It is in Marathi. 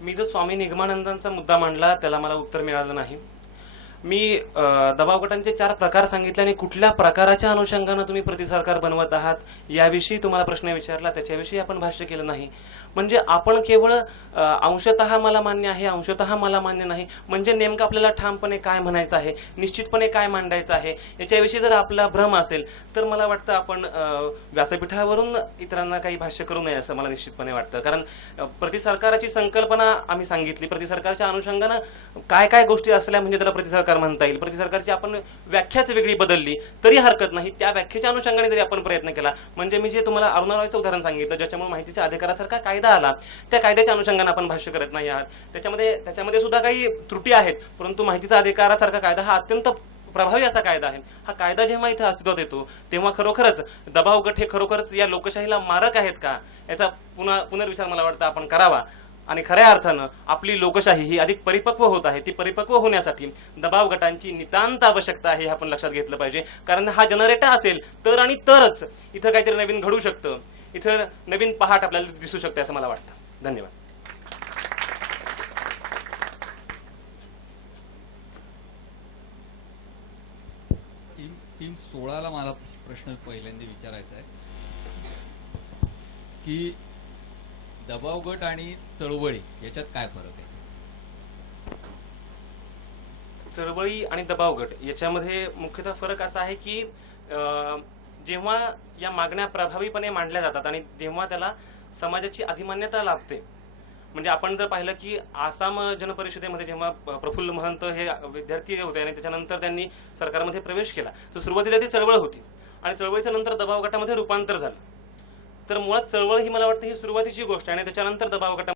मी जो स्वामी निगमानंदांचा मुद्दा मांडला त्याला मला उत्तर मिळालं नाही. मी दबाव गटांचे 4 प्रकार सांगितले आणि कुठल्या प्रकाराच्या अनुषंगाने तुम्ही प्रतिसरकार बनवत आहात याविषयी तुम्हाला प्रश्न विचारला, त्याच्याविषयी आपण भाष्य केलं नाही. म्हणजे आपण केवळ अंशतः मला मान्य आहे, अंशतः मला मान्य नाही, म्हणजे नेमकं आपल्याला ठामपणे काय म्हणायचं आहे, निश्चितपणे काय मांडायचं आहे याच्याविषयी जर आपला भ्रम असेल तर मला वाटतं आपण व्यासपीठावरून इतरांना काही भाष्य करू नये असं मला निश्चितपणे वाटतं. कारण प्रतिसरकाराची संकल्पना आम्ही सांगितली, प्रतिसरकारच्या अनुषंगानं काय काय गोष्टी असल्या म्हणजे त्याला प्रतिसरकार म्हणता येईल. प्रतिसरकारची आपण व्याख्याच वेगळी बदलली तरी हरकत नाही, त्या व्याख्येच्या अनुषंगाने जरी आपण प्रयत्न केला, म्हणजे मी जे तुम्हाला अरुणा रॉयचं उदाहरण सांगितलं ज्याच्यामुळे माहितीच्या अधिकारासारखा कायदा आला, त्या कायद्याच्या अनुषंगाने आपण भाष्य करत नाही आहात. त्याच्यामध्ये सुद्धा काही त्रुटी आहेत, परंतु माहितीचा अधिकारासारखा कायदा हा अत्यंत प्रभावी असा कायदा आहे. हा कायदा जेव्हा इथे अस्तित्वात येतो तेव्हा खरोखरच दबाव गट हे खरोखरच या लोकशाहीला मारक आहेत का याचा पुनर्विचार मला वाटतं आपण करावा. आणि खऱ्या अर्थानं आपली लोकशाही ही अधिक परिपक्व होत आहे. ती परिपक्व होण्यासाठी दबाव गटांची नितांत आवश्यकता आहे हे आपण लक्षात घेतलं पाहिजे. कारण हा जनरेटर असेल तर आणि तरच इथं काहीतरी नवीन घडू शकतं, इथं नवीन पहाट आपल्याला दिसू शकते असं मला वाटतं. धन्यवाद. 3:16 मला प्रश्न पहिल्यांदा विचारायचा आहे की दबाव गट आणि चळवळी याच्यात काय फरक आहे? चळवळी आणि दबाव गट याच्यामध्ये मुख्यतः फरक असा आहे की जेव्हा या मागण्या प्रभावीपणे मांडल्या जातात आणि जेव्हा त्याला समाजाची अधिमान्यता लाभते, म्हणजे आपण जर पाहिलं की आसाम जनपरिषदेमध्ये जेव्हा प्रफुल्ल महंत हे विद्यार्थी होते आणि त्याच्यानंतर त्यांनी सरकारमध्ये प्रवेश केला तर सुरुवातीला ती चळवळ होती आणि चळवळीच्या नंतर दबाव गटामध्ये रूपांतर झालं. तर मुळात चळवळ ही मला वाटतं ही सुरुवातीची गोष्ट आहे आणि त्याच्यानंतर दबाव गटामध्ये